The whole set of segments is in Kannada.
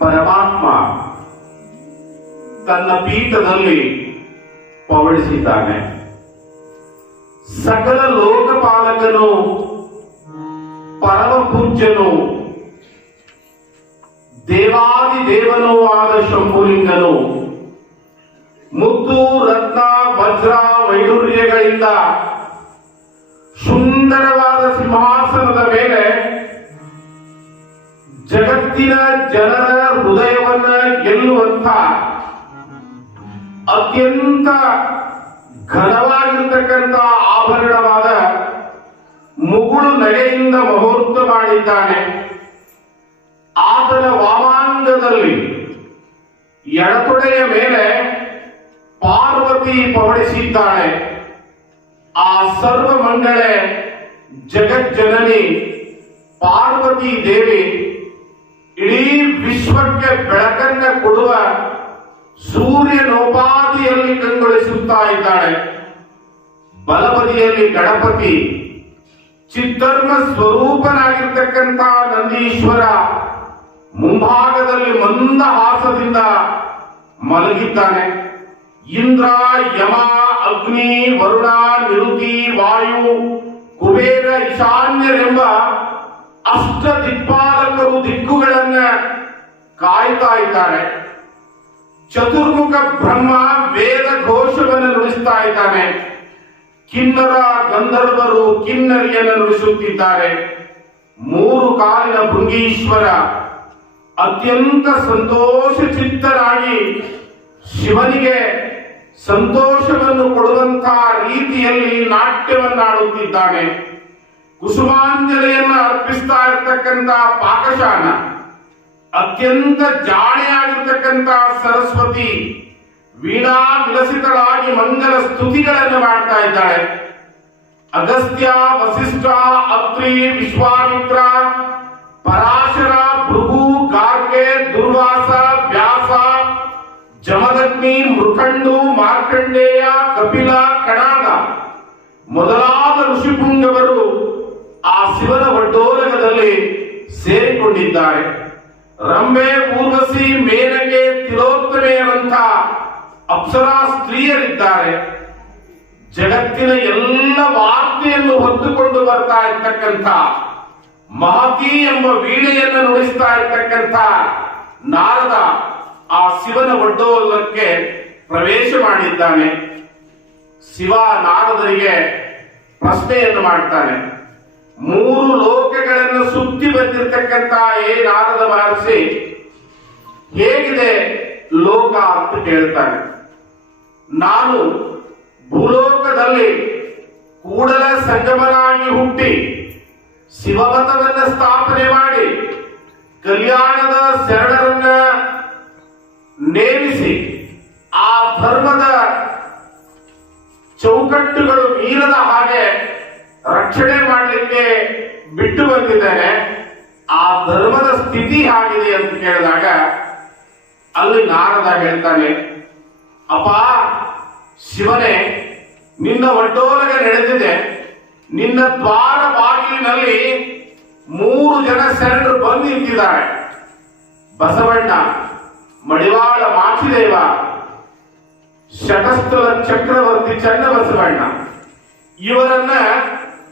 ಪರಮಾತ್ಮ ತನ್ನ ಪೀಠದಲ್ಲಿ ಪವಳಿಸಿದ್ದಾನೆ. ಸಕಲ ಲೋಕಪಾಲಕನು ಪರಮ ಪೂಜ್ಯನು ದೇವಾದಿ ದೇವನೂ ಆದ ಶಂಭುಲಿಂಗನು, ಮುದ್ದು, ರತ್ನ, ವಜ್ರ ವೈಡೂರ್ಯಗಳಿಂದ ಸುಂದರವಾದ ಸಿಂಹಾಸನದ ಮೇಲೆ ಜಗತ್ತಿನ ಜನರ ಹೃದಯವನ್ನ ಗೆಲ್ಲುವಂತ ಅತ್ಯಂತ ಘನವಾಗಿರ್ತಕ್ಕಂಥ ಆಭರಣವಾದ ಮುಗುಳು ನಡೆಯಿಂದ ಮುಹೂರ್ತ ಮಾಡಿದ್ದಾನೆ. ಆತನ ವಾಮಾಂಗದಲ್ಲಿ ಎಡತೊಡೆಯ ಮೇಲೆ ಪಾರ್ವತಿ ಪವಡಿಸಿದ್ದಾಳೆ ಆ ಸರ್ವ ಮಂಗಳೆ ಜಗಜ್ಜನನಿ ಪಾರ್ವತಿ ದೇವಿ ಸೂರ್ಯನೋಪಾದಿಯಲ್ಲಿ ಕಂಗೊಳಿಸುತ್ತಾ ಇದ್ದಾಳೆ. ಬಲಬದಿಯಲ್ಲಿ ಗಣಪತಿ. ಚಿತ್ತರ್ಮ ಸ್ವರೂಪನಾಗಿರ್ತಕ್ಕಂಥ ನಂದೀಶ್ವರ ಮುಂಭಾಗದಲ್ಲಿ ಮಂದ ಹಾಸದಿಂದ ಮಲಗಿದ್ದಾನೆ. ಇಂದ್ರ, ಯಮ, ಅಗ್ನಿ, ವರುಣ, ನಿರುತಿ, ವಾಯು, ಕುಬೇರ, ಈಶಾನ್ಯರೆಂಬ ಅಷ್ಟ ದಿಕ್ಪಾಲಕರು ದಿಕ್ಕುಗಳನ್ನ ಕಾಯ್ತಾ ಇದ್ದಾರೆ. ಚತುರ್ಮುಖ ಬ್ರಹ್ಮ ವೇದ ಘೋಷವನ್ನು ನುಡಿಸ್ತಾ ಇದ್ದಾನೆ. ಕಿನ್ನರ ಗಂಧರ್ವರು ಕಿನ್ನರಿಯನ್ನು ನುಡಿಸುತ್ತಿದ್ದಾರೆ. ಮೂರು ಕಾಲಿನ ಭೃಂಗೀಶ್ವರ ಅತ್ಯಂತ ಸಂತೋಷ ಚಿತ್ತರಾಗಿ ಶಿವನಿಗೆ ಸಂತೋಷವನ್ನು ಕೊಡುವಂತಹ ರೀತಿಯಲ್ಲಿ ನಾಟ್ಯವನ್ನಾಡುತ್ತಿದ್ದಾನೆ. ಕುಸುಮಾಂಜಲಿಯನ್ನು ಅರ್ಪಿಸ್ತಾ ಇರತಕ್ಕಂತಹ ಪಾಕಶಾನ ಅತ್ಯಂತ ಜಾಣೆಯಾಗಿರ್ತಕ್ಕಂಥ ಸರಸ್ವತಿ ವೀಣಾ ವಿಲಸಿತಳಾಗಿ ಮಂಗಲ ಸ್ತುತಿಗಳನ್ನು ಮಾಡ್ತಾ ಇದ್ದಾಳೆ. ಅಗಸ್ತ್ಯ, ವಸಿಷ್ಠ, ಅತ್ರಿ, ವಿಶ್ವಾಮಿತ್ರ, ಪರಾಶರ, ಭೃಗು ಕಾರ್ಕೆ ದುರ್ವಾಸ, ವ್ಯಾಸ, ಜಮದಗ್ನಿ ಮೃಖಂಡು ಮಾರ್ಕಂಡೇಯ, ಕಪಿಲ, ಕಣಾದ ಮೊದಲಾದ ಋಷಿಪುಂಗವರು ಆ ಶಿವನ ಒಡ್ಡೋಲಗದಲ್ಲಿ ಸೇರಿಕೊಂಡಿದ್ದಾರೆ. ರಂಬೆ ಊರ್ವಶಿ ಮೇನಗೆ ತಿಲೋತ್ತಮೆಯರಂಥ ಅಪ್ಸರಾ ಸ್ತ್ರೀಯರಿದ್ದಾರೆ. ಜಗತ್ತಿನ ಎಲ್ಲ ವಾರ್ತೆಯನ್ನು ಹೊತ್ತುಕೊಂಡು ಬರ್ತಾ ಇರ್ತಕ್ಕಂಥ ಮಹತಿ ಎಂಬ ವೀಣೆಯನ್ನು ನುಡಿಸ್ತಾ ಇರ್ತಕ್ಕಂಥ ನಾರದ ಆ ಶಿವನ ಒಡ್ಡೋಲಕ್ಕೆ ಪ್ರವೇಶ ಮಾಡಿದ್ದಾನೆ. ಶಿವ ನಾರದರಿಗೆ ಪ್ರಶ್ನೆಯನ್ನು ಮಾಡ್ತಾನೆ. ಮೂರು ಲೋಕಗಳನ್ನು ಸುತ್ತಿ ಬಂದಿರತಕ್ಕಂತ ಏ ನಾರದ ಮಹರ್ಷಿ ಹೇಗಿದೆ ಲೋಕ ಅಂತ ಕೇಳ್ತಾನೆ. ನಾನು ಭೂಲೋಕದಲ್ಲಿ ಕೂಡಲ ಸಂಗಮನಾಗಿ ಹುಟ್ಟಿ ಶಿವಮತವನ್ನ ಸ್ಥಾಪನೆ ಮಾಡಿ ಕಲ್ಯಾಣದ ಶರಣರನ್ನ ನೇಮಿಸಿ ಆ ಧರ್ಮದ ಚೌಕಟ್ಟುಗಳು ಮೀರದ ಹಾಗೆ ರಕ್ಷಣೆ ಮಾಡಲಿಕ್ಕೆ ಬಿಟ್ಟು ಬಂದಿದ್ದೇನೆ. ಆ ಧರ್ಮದ ಸ್ಥಿತಿ ಆಗಿದೆ ಅಂತ ಕೇಳಿದಾಗ, ಅಲ್ಲಿ ನಾರದ ಹೇಳ್ತಾನೆ, ಅಪ್ಪ, ಶಿವನೇ, ನಿನ್ನ ಒಡ್ಡೋಲಗೆ ನಡೆದಿದೆ. ನಿನ್ನ ದ್ವಾರ ಬಾಗಿಲಿನಲ್ಲಿ ಮೂರು ಜನ ಶರಣರು ಬಂದು ನಿಂತಿದ್ದಾರೆ. ಬಸವಣ್ಣ, ಮಡಿವಾಳ ಮಾಚಿದೇವ ಶತಸ್ಥಲ ಚಕ್ರವರ್ತಿ ಚನ್ನಬಸವಣ್ಣ, ಇವರನ್ನ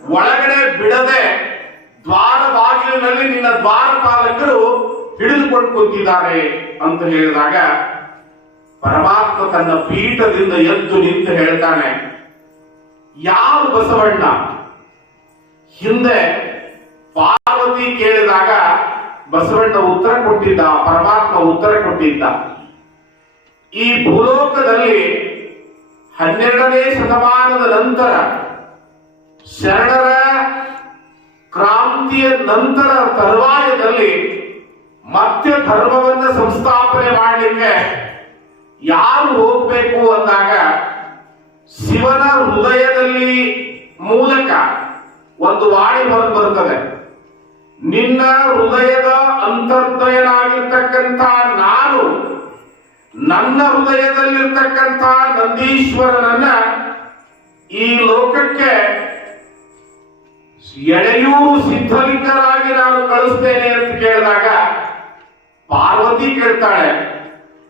ಒಳಗಡೆ ಬಿಡದೆ ದ್ವಾರಪಾಲಕರು ಹಿಡಿದುಕೊಂಡು ಕೂತಿದ್ದಾರೆ ಅಂತ ಹೇಳಿದಾಗ ಪರಮಾತ್ಮ ತನ್ನ ಪೀಠದಿಂದ ಎದ್ದು ನಿಂತು ಹೇಳ್ತಾನೆ ಯಾರು ಬಸವಣ್ಣ? ಹಿಂದೆ ಪಾರ್ವತಿ ಕೇಳಿದಾಗ ಬಸವಣ್ಣ ಉತ್ತರ ಕೊಟ್ಟಿದ್ದ, ಪರಮಾತ್ಮ ಉತ್ತರ ಕೊಟ್ಟಿದ್ದ. ಈ ಭೂಲೋಕದಲ್ಲಿ ಹನ್ನೆರಡನೇ ಶತಮಾನದ ನಂತರ ಶರಣರ ಕ್ರಾಂತಿಯ ನಂತರ ತರುವಾಯದಲ್ಲಿ ಮತ್ತೆ ಧರ್ಮವನ್ನ ಸಂಸ್ಥಾಪನೆ ಮಾಡಲಿಕ್ಕೆ ಯಾರು ಹೋಗ್ಬೇಕು ಅಂದಾಗ ಶಿವನ ಹೃದಯದಲ್ಲಿ ಮೂಲಕ ಒಂದು ವಾಣಿ ಹೊರಗೆ ಬರುತ್ತದೆ ನಿನ್ನ ಹೃದಯದ ಅಂತರ್ದಯನಾಗಿರ್ತಕ್ಕಂಥ ನಾನು ನನ್ನ ಹೃದಯದಲ್ಲಿರ್ತಕ್ಕಂಥ ನಂದೀಶ್ವರನನ್ನ ಈ ಲೋಕಕ್ಕೆ ಎಡೆಯೂರು ಸಿದ್ಧಲಿಂಗರಾಗಿ ನಾನು ಕಳಿಸ್ತೇನೆ ಅಂತ ಕೇಳಿದಾಗ ಪಾರ್ವತಿ ಕೇಳ್ತಾಳೆ,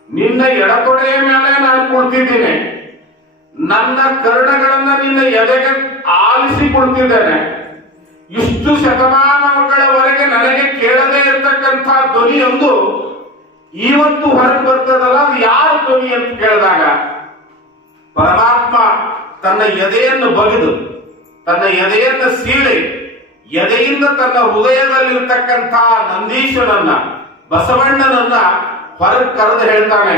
ನಿನ್ನ ಎಡತೊಡೆಯ ಮೇಲೆ ನಾನು ಕುಳಿತಿದ್ದೀನಿ. ನನ್ನ ಕರ್ಣಗಳನ್ನ ನಿನ್ನ ಎದೆಗೆ ಆಲಿಸಿ ಕುಳಿತಿದ್ದೇನೆ. ಇಷ್ಟು ಶತಮಾನಗಳವರೆಗೆ ನನಗೆ ಕೇಳದೇ ಇರತಕ್ಕಂಥ ಧ್ವನಿಯೊಂದು ಇವತ್ತು ಹೊರಗೆ ಬರ್ತದಲ್ಲ, ಅದು ಯಾರ ಧ್ವನಿ ಅಂತ ಕೇಳಿದಾಗ, ಪರಮಾತ್ಮ ತನ್ನ ಎದೆಯನ್ನು ಬಗೆದು ತನ್ನ ಎದೆಯನ್ನು ಸೀಳಿ, ಎದೆಯಿಂದ ತನ್ನ ಹೃದಯದಲ್ಲಿರ್ತಕ್ಕಂಥ ನಂದೀಶನನ್ನ ಬಸವಣ್ಣನನ್ನ ಹೊರಗೆ ಕರೆದು ಹೇಳ್ತಾನೆ,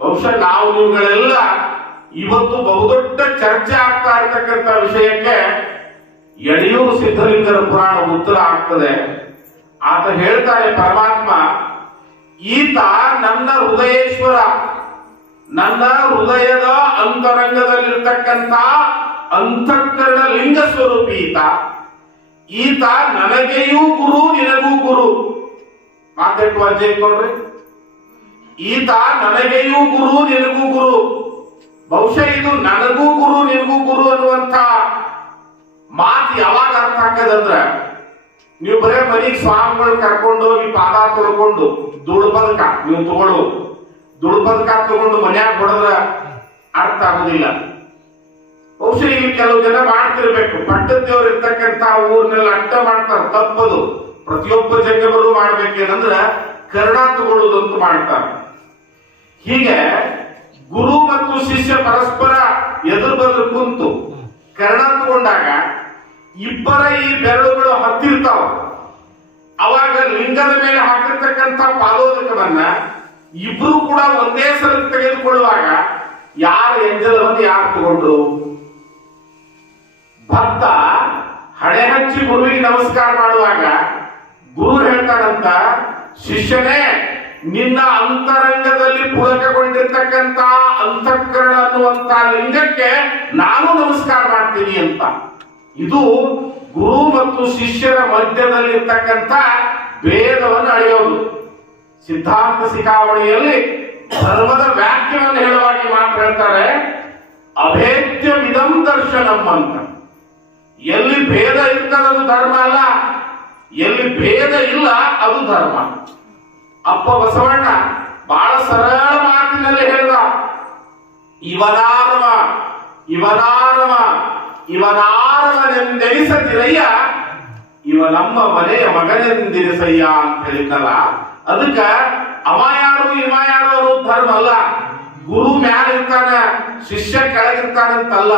ಬಹುಶಃ ನಾವು ನೀವುಗಳೆಲ್ಲ ಇವತ್ತು ಬಹುದೊಡ್ಡ ಚರ್ಚೆ ಆಗ್ತಾ ಇರ್ತಕ್ಕಂಥ ವಿಷಯಕ್ಕೆ ಯಡಿಯೂರು ಸಿದ್ಧಲಿಂಗರ ಪುರಾಣ ಉತ್ತರ ಆಗ್ತದೆ. ಆತ ಹೇಳ್ತಾನೆ, ಪರಮಾತ್ಮ, ಈತ ನನ್ನ ಹೃದಯೇಶ್ವರ, ನನ್ನ ಹೃದಯದ ಅಂತರಂಗದಲ್ಲಿರ್ತಕ್ಕಂಥ ಅಂತಃಕರಣ ಲಿಂಗ ಸ್ವರೂಪಿ ಈತ. ಈತ ನನಗೆಯೂ ಗುರು, ನಿನಗೂ ಗುರು. ಮಾತಾಡುವ ಅಜ್ಜೆ, ನೋಡ್ರಿ. ಈತ ನನಗೆಯೂ ಗುರು, ನಿನಗೂ ಗುರು. ಬಹುಶಃ ಇದು ನನಗೂ ಗುರು, ನಿನಗೂ ಗುರು ಅನ್ನುವಂತ ಮಾತು ಯಾವಾಗ ಅರ್ಥ ಆಗ್ತದಂದ್ರ, ನೀವು ಬರೇ ಮನೆಗೆ ಸ್ವಾಮಿಗಳು ಕರ್ಕೊಂಡು ಹೋಗಿ ಪಾದ ತೊಳ್ಕೊಂಡು ದುಡ್ಡು ಬದಕ ನೀವು ತಗೊಳ್ಳು ದುಡ್ಡು ಬದಕ ತಗೊಂಡು ಮನ್ಯಾಗ ಹೊಡೆದ್ರ ಅರ್ಥ ಆಗುದಿಲ್ಲ. ಈ ಕೆಲವು ಜನ ಮಾಡ್ತಿರ್ಬೇಕು. ಪಟ್ಟದೇವ್ರು ಇರ್ತಕ್ಕಂತ ಊರ್ನೆಲ್ಲ ಅಡ್ಡ ಮಾಡ್ತಾರೆ, ತಪ್ಪದು. ಪ್ರತಿಯೊಬ್ಬ ಜಗಬರು ಮಾಡ್ಬೇಕೇನಂದ್ರ ಕರ್ಣ ತಗೊಳ್ಳುದಂತ ಮಾಡ್ತಾರೆ. ಹೀಗೆ ಗುರು ಮತ್ತು ಶಿಷ್ಯ ಪರಸ್ಪರ ಎದುರು ಬಂದ್ರೆ ಕುಂತು ಕರ್ಣ ತಗೊಂಡಾಗ ಇಬ್ಬರ ಈ ಬೆರಳುಗಳು ಹತ್ತಿರ್ತಾವ. ಅವಾಗ ಲಿಂಗದ ಮೇಲೆ ಹಾಕಿರ್ತಕ್ಕಂಥ ಪಾದೋದಕವನ್ನ ಇಬ್ರು ಕೂಡ ಒಂದೇ ಸಲ ತೆಗೆದುಕೊಳ್ಳುವಾಗ ಯಾರ ಎಂಜಲವನ್ನು ಯಾರು ತಗೊಂಡ್ರು? ಭಕ್ತ ಹಣೆ ಹಚ್ಚಿ ಗುರುವಿಗೆ ನಮಸ್ಕಾರ ಮಾಡುವಾಗ ಗುರು ಹೇಳ್ತಾರಂತ ಶಿಷ್ಯನೇ, ನಿನ್ನ ಅಂತರಂಗದಲ್ಲಿ ಪೂರಕಗೊಂಡಿರ್ತಕ್ಕಂತ ಅಂತಃಕರಣ ಅನ್ನುವಂತ ಲಿಂಗಕ್ಕೆ ನಾನು ನಮಸ್ಕಾರ ಮಾಡ್ತೀನಿ ಅಂತ. ಇದು ಗುರು ಮತ್ತು ಶಿಷ್ಯರ ಮಧ್ಯದಲ್ಲಿ ಮಧ್ಯದಲ್ಲಿರ್ತಕ್ಕಂಥ ಭೇದವನ್ನು ಅಳೆಯೋದು. ಸಿದ್ಧಾಂತ ಸಿಖಾವಣಿಯಲ್ಲಿ ಧರ್ಮದ ವ್ಯಾಖ್ಯವನ್ನು ಹೇಳುವಾಗಿ ಮಾತ್ರ ಹೇಳ್ತಾರೆ, ಅಭೇದ್ಯವಿದಂ ದರ್ಶನಂ ಅಂತ. ಎಲ್ಲಿ ಭೇದ ಇರ್ತದೆ ಅದು ಧರ್ಮ ಅಲ್ಲ. ಎಲ್ಲಿ ಭೇದ ಇಲ್ಲ ಅದು ಧರ್ಮ. ಅಪ್ಪ ಬಸವಣ್ಣ ಬಹಳ ಸರಳ ಮಾತಿನಲ್ಲಿ ಹೇಳ್ದ, ಇವನಾರವ ಇವನಾರವ, ಇವನಾರವನೆಂದೆನಿಸದಿರಯ್ಯ ಇವ ನಮ್ಮ ಮನೆಯ ಮಗನೆಂದಿರಿಸಯ್ಯ ಅಂತ ಹೇಳಿದ್ದಲ್ಲ ಅದಕ್ಕ ಅವ ಯಾರು, ಇವ ಯಾರು ಧರ್ಮ ಅಲ್ಲ. ಗುರು ಮ್ಯಾಲಿರ್ತಾನ, ಶಿಷ್ಯ ಕೆಳಗಿರ್ತಾನಂತಲ್ಲ